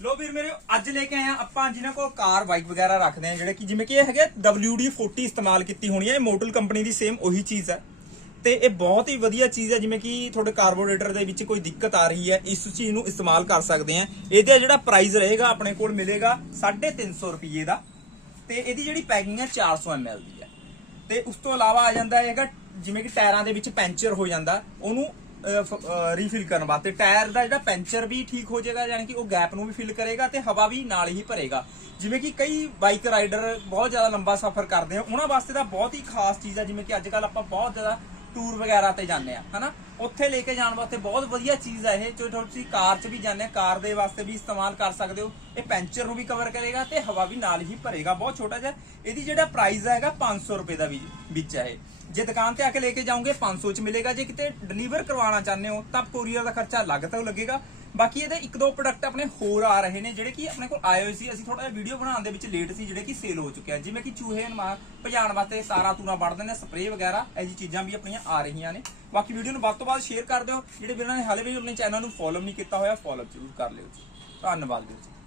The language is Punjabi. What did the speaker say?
ਲੋ ਵੀਰ ਮੇਰੇ, ਅੱਜ ਲੈ ਕੇ ਆਏ ਆ ਆਪਾਂ ਜਿਨ੍ਹਾਂ ਕੋਲ ਕਾਰ ਬਾਈਕ ਵਗੈਰਾ ਰੱਖਦੇ ਆ ਜਿਹੜੇ ਕਿ ਜਿਵੇਂ ਕਿ ਇਹ ਹੈਗੇ WD-40 ਇਸਤੇਮਾਲ ਕੀਤੀ ਹੋਣੀ ਹੈ। ਇਹ ਮੋਟਲ ਕੰਪਨੀ ਦੀ ਸੇਮ ਉਹੀ ਚੀਜ਼ ਹੈ। ਤੇ ਇਹ ਬਹੁਤ ਹੀ ਵਧੀਆ ਚੀਜ਼ ਹੈ, ਜਿਵੇਂ ਕਿ ਤੁਹਾਡੇ ਕਾਰਬੋਰੇਟਰ ਦੇ ਵਿੱਚ ਕੋਈ ਦਿੱਕਤ ਆ ਰਹੀ ਹੈ, ਇਸ ਚੀਜ਼ ਨੂੰ ਇਸਤੇਮਾਲ ਕਰ ਸਕਦੇ ਆ ਇਹਦਾ ਜਿਹੜਾ ਪ੍ਰਾਈਸ ਰਹੇਗਾ ਆਪਣੇ ਕੋਲ ਮਿਲੇਗਾ 350 ਰੁਪਏ ਦਾ। ਤੇ ਇਹਦੀ ਜਿਹੜੀ ਪੈਕਿੰਗ ਹੈ 400 ml ਦੀ ਹੈ। ਤੇ ਉਸ ਤੋਂ ਇਲਾਵਾ ਆ ਜਾਂਦਾ ਹੈਗਾ, ਜਿਵੇਂ ਕਿ ਟਾਇਰਾਂ ਦੇ ਵਿੱਚ ਪੈਂਚਰ ਹੋ ਜਾਂਦਾ, ਉਹਨੂੰ ਰੀਫਿਲ ਕਰਨ ਵਾਸਤੇ। ਟਾਇਰ ਦਾ ਜਿਹੜਾ ਪੈਂਚਰ ਵੀ ਠੀਕ ਹੋ ਜਾਏਗਾ, ਯਾਨੀ ਕਿ ਉਹ ਗੈਪ ਨੂੰ ਵੀ ਫਿਲ ਕਰੇਗਾ ਤੇ ਹਵਾ ਵੀ ਨਾਲ ਹੀ ਭਰੇਗਾ। ਜਿਵੇਂ ਕਿ ਕਈ ਬਾਈਕ ਰਾਈਡਰ ਬਹੁਤ ਜ਼ਿਆਦਾ ਲੰਬਾ ਸਫ਼ਰ ਕਰਦੇ ਆ। ਉਹਨਾਂ ਵਾਸਤੇ ਤਾਂ ਬਹੁਤ ਹੀ ਖਾਸ ਚੀਜ਼ ਹੈ ਜਿਵੇਂ ਕਿ ਅੱਜ ਕੱਲ ਆਪਾਂ ਬਹੁਤ ਜ਼ਿਆਦਾ ਟੂਰ ਵਗੈਰਾ ਤੇ ਜਾਂਦੇ ਆ, ਹਨਾ? ਉੱਥੇ ਲੈ ਕੇ ਜਾਣ ਵਾਸਤੇ ਬਹੁਤ ਵਧੀਆ ਚੀਜ਼ ਹੈ ਇਹ। ਜੋ ਤੁਸੀਂ ਕਾਰ 'ਚ ਵੀ ਜਾਂਦੇ ਆ, ਕਾਰ ਦੇ ਵਾਸਤੇ ਵੀ ਇਸਤੇਮਾਲ ਕਰ ਸਕਦੇ ਹੋ। ਇਹ ਪੈਂਚਰ ਨੂੰ ਵੀ ਕਵਰ ਕਰੇਗਾ ਤੇ ਹਵਾ ਵੀ ਨਾਲ ਹੀ ਭਰੇਗਾ। ਬਹੁਤ ਛੋਟਾ ਜਿਹਾ, ਇਹਦੀ ਜਿਹੜਾ ਪ੍ਰਾਈਸ ਹੈਗਾ 500 ਰੁਪਏ ਦਾ ਵੀ ਵਿੱਚ ਹੈ ਇਹ। ਜੇ ਦੁਕਾਨ ਤੇ ਆ ਕੇ ਲੈ ਕੇ ਜਾਓਗੇ 500 ਚ ਮਿਲੇਗਾ। ਜੇ ਕਿਤੇ ਡਿਲੀਵਰ ਕਰਵਾਉਣਾ ਚਾਹੁੰਦੇ ਹੋ, ਤਾਂ ਕੋਰੀਅਰ ਦਾ ਖਰਚਾ ਅਲੱਗ ਤੋਂ ਲੱਗੇਗਾ। ਬਾਕੀ ਇਹਦੇ ਇੱਕ ਦੋ ਪ੍ਰੋਡਕਟ ਆਪਣੇ ਹੋਰ ਆ ਰਹੇ ਨੇ, ਜਿਹੜੇ ਕਿ ਆਪਣੇ ਕੋਲ ਆਏ ਹੋਏ ਸੀ। ਅਸੀਂ ਥੋੜਾ ਜਿਹਾ ਵੀਡੀਓ ਬਣਾਉਣ ਦੇ ਵਿੱਚ ਲੇਟ ਸੀ, ਜਿਹੜੇ ਕਿ ਸੇਲ ਹੋ ਚੁੱਕੇ ਆ। ਜਿਵੇਂ ਕਿ ਚੂਹੇ ਮਾਰ ਭਜਾਉਣ ਵਾਸਤੇ ਸਾਰਾ ਤੂਰਾ ਵੜਦੇ ਨੇ ਸਪਰੇਅ ਵਗੈਰਾ, ਇਹ ਜੀ ਚੀਜ਼ਾਂ ਵੀ ਆਪਣੀਆਂ ਆ ਰਹੀਆਂ ਨੇ। ਬਾਕੀ ਵੀਡੀਓ ਨੂੰ ਵੱਧ ਤੋਂ ਵੱਧ ਸ਼ੇਅਰ ਕਰ ਦਿਓ। ਜਿਹੜੇ ਵੀਰਾਂ ਨੇ ਹਾਲੇ ਵੀ ਆਪਣੇ ਚੈਨਲ ਨੂੰ ਫੋਲੋ ਨਹੀਂ ਕੀਤਾ ਹੋਇਆ ਫੋਲੋ ਜ਼ਰੂਰ ਕਰ ਲਿਓ ਜੀ। ਧੰਨਵਾਦ ਵੀਰ ਜੀ।